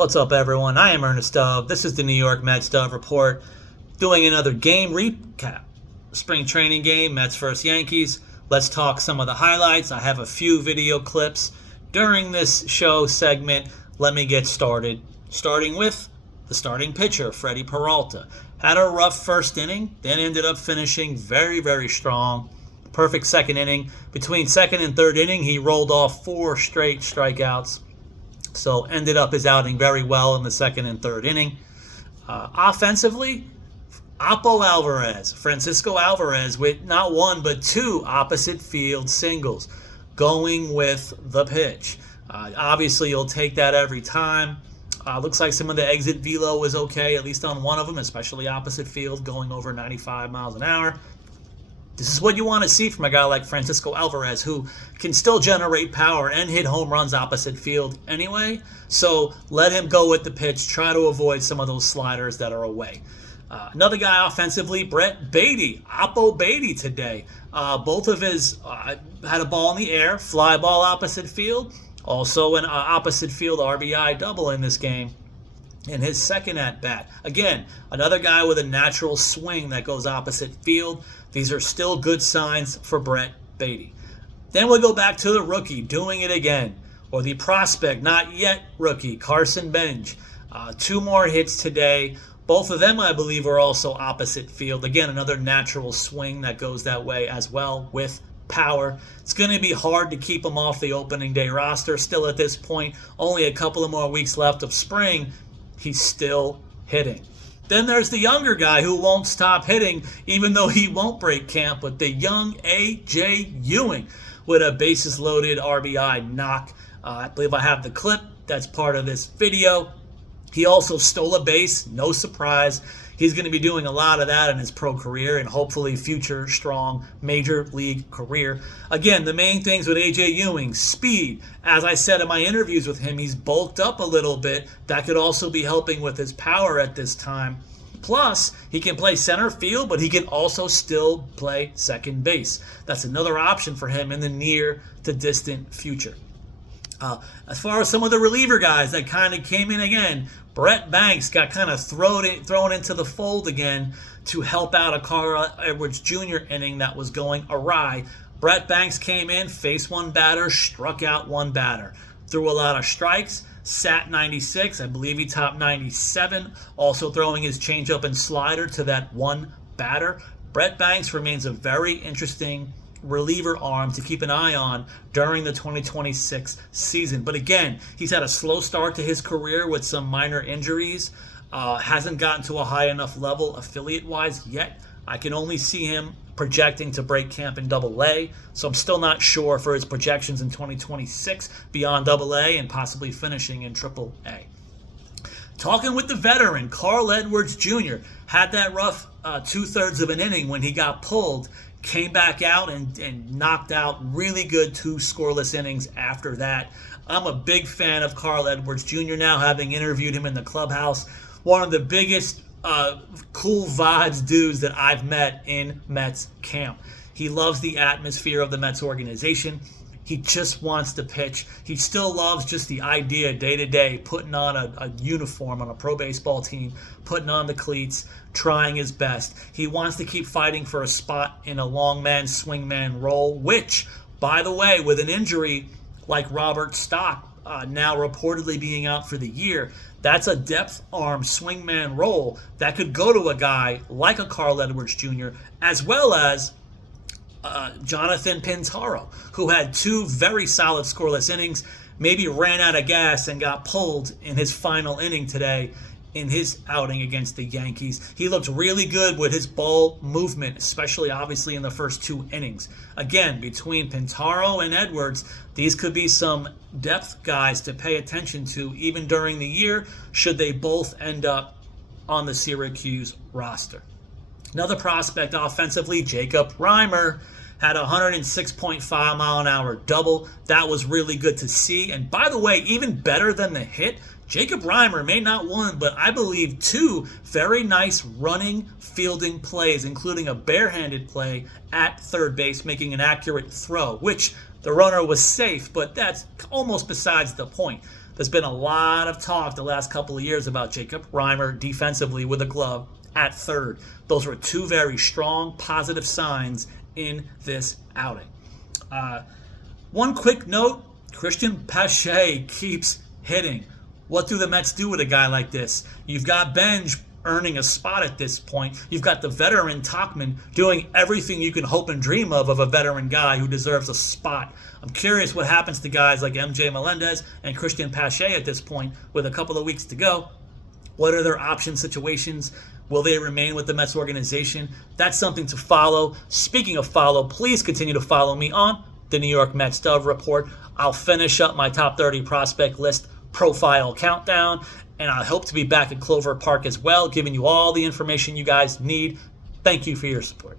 What's up, everyone? I am Ernest Dove. This is the New York Mets Dove Report, doing another game recap. Spring training game, Mets vs. Yankees. Let's talk some of the highlights. I have a few video clips during this show segment. Let me get started. Starting with the starting pitcher, Freddy Peralta. Had a rough first inning, then ended up finishing very, very strong. Perfect second inning. Between second and third inning, he rolled off 4 straight strikeouts. So ended up his outing very well in the second and third inning. Offensively, Francisco Alvarez with not one but 2 opposite field singles, going with the pitch. Obviously, you'll take that every time. Looks like some of the exit velo was okay, at least on one of them, especially opposite field, going over 95 miles an hour. This is what you want to see from a guy like Francisco Alvarez, who can still generate power and hit home runs opposite field anyway. So let him go with the pitch. Try to avoid some of those sliders that are away. Another guy offensively, Baty today. Both of his had a ball in the air, fly ball opposite field. Also an opposite field RBI double in this game. In his second at-bat. Again, another guy with a natural swing that goes opposite field. These are still good signs for Baty. Then we'll go back to the rookie doing it again, or the prospect, not yet rookie, Carson Benge. 2 more hits today. Both of them, I believe, are also opposite field. Again, another natural swing that goes that way as well with power. It's going to be hard to keep him off the opening day roster. Still at this point, only a couple of more weeks left of spring. He's still hitting. Then there's the younger guy who won't stop hitting, even though he won't break camp, but the young AJ Ewing with a bases-loaded RBI knock. I believe I have the clip. That's part of this video. He also stole a base. No surprise. He's going to be doing a lot of that in his pro career and hopefully future strong major league career. Again, the main things with AJ Ewing, speed. As I said in my interviews with him, he's bulked up a little bit. That could also be helping with his power at this time. Plus, he can play center field, but he can also still play second base. That's another option for him in the near to distant future. As far as some of the reliever guys that kind of came in again, Brett Banks got kind of thrown into the fold again to help out a Carl Edwards Jr. inning that was going awry. Brett Banks came in, faced 1 batter, struck out 1 batter. Threw a lot of strikes, sat 96. I believe he topped 97. Also throwing his changeup and slider to that 1 batter. Brett Banks remains a very interesting reliever arm to keep an eye on during the 2026 season. But again, he's had a slow start to his career with some minor injuries. Hasn't gotten to a high enough level affiliate-wise yet. I can only see him projecting to break camp in Double-A, so I'm still not sure for his projections in 2026 beyond Double-A and possibly finishing in Triple-A. Talking with the veteran, Carl Edwards Jr. had that rough 2/3 of an inning when he got pulled. Came back out and knocked out really good 2 scoreless innings after that. I'm a big fan of Carl Edwards Jr. now, having interviewed him in the clubhouse. One of the biggest cool vibes dudes that I've met in Mets camp. He loves the atmosphere of the Mets organization. He just wants to pitch. He still loves just the idea day-to-day, putting on a uniform on a pro baseball team, putting on the cleats, trying his best. He wants to keep fighting for a spot in a long man, swing man role, which, by the way, with an injury like Robert Stock now reportedly being out for the year, that's a depth arm swing man role that could go to a guy like a Carl Edwards Jr. as well as Jonathan Pintaro, who had 2 very solid scoreless innings, maybe ran out of gas and got pulled in his final inning today in his outing against the Yankees. He looked really good with his ball movement, especially obviously in the first 2 innings. Again, between Pintaro and Edwards, these could be some depth guys to pay attention to even during the year should they both end up on the Syracuse roster. Another prospect offensively, Jacob Reimer, had a 106.5 mile an hour double. That was really good to see. And by the way, even better than the hit, Jacob Reimer made not 1, but I believe 2 very nice running, fielding plays, including a barehanded play at third base, making an accurate throw, which the runner was safe, but that's almost besides the point. There's been a lot of talk the last couple of years about Jacob Reimer defensively with a glove at third. Those were two very strong, positive signs in this outing. One quick note, Christian Pache keeps hitting. What do the Mets do with a guy like this? You've got Benge earning a spot at this point. You've got the veteran Tauchman doing everything you can hope and dream of a veteran guy who deserves a spot. I'm curious what happens to guys like MJ Melendez and Christian Pache at this point with a couple of weeks to go. What are their option situations? Will they remain with the Mets organization? That's something to follow. Speaking of follow, please continue to follow me on the New York Mets Dove Report. I'll finish up my top 30 prospect list profile countdown, and I hope to be back at Clover Park as well, giving you all the information you guys need. Thank you for your support.